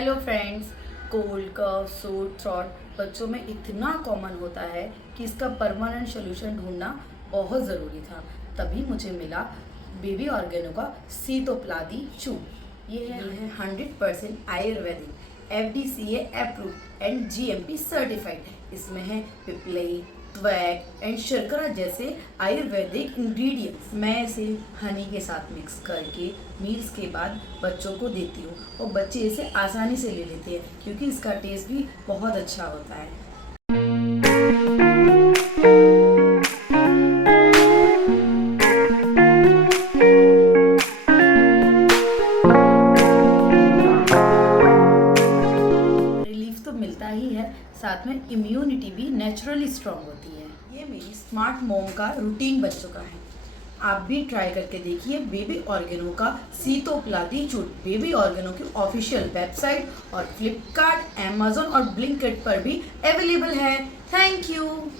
Hello friends, cold cough suit throat बच्चों में इतना कॉमन होता है कि इसका परमानेंट सोल्यूशन ढूंढना बहुत ज़रूरी था। तभी मुझे मिला बेबी ऑर्गेनो का सीतोप्लादी चूर्ण। ये है 100% आयुर्वेदिक, FDCA-approved एंड GMP-certified। इसमें है पिपली, ट्वैक एंड शर्करा जैसे आयुर्वेदिक इंग्रेडिएंट्स। मैं इसे हनी के साथ मिक्स करके मील्स के बाद बच्चों को देती हूँ और बच्चे इसे आसानी से ले लेते हैं क्योंकि इसका टेस्ट भी बहुत अच्छा होता है। रिलीफ तो मिलता ही है, साथ में इम्यूनिटी भी नेचुरली स्ट्रांग होती है। ये मेरी स्मार्ट मॉम का रूटीन बन चुका है। आप भी ट्राई करके देखिए बेबी ऑर्गेनो का सीतोप्लादी चूर्ण। बेबी ऑर्गेनो की ऑफिशियल वेबसाइट और फ्लिपकार्ट, अमेज़न और ब्लिंकिट पर भी अवेलेबल है। Thank you.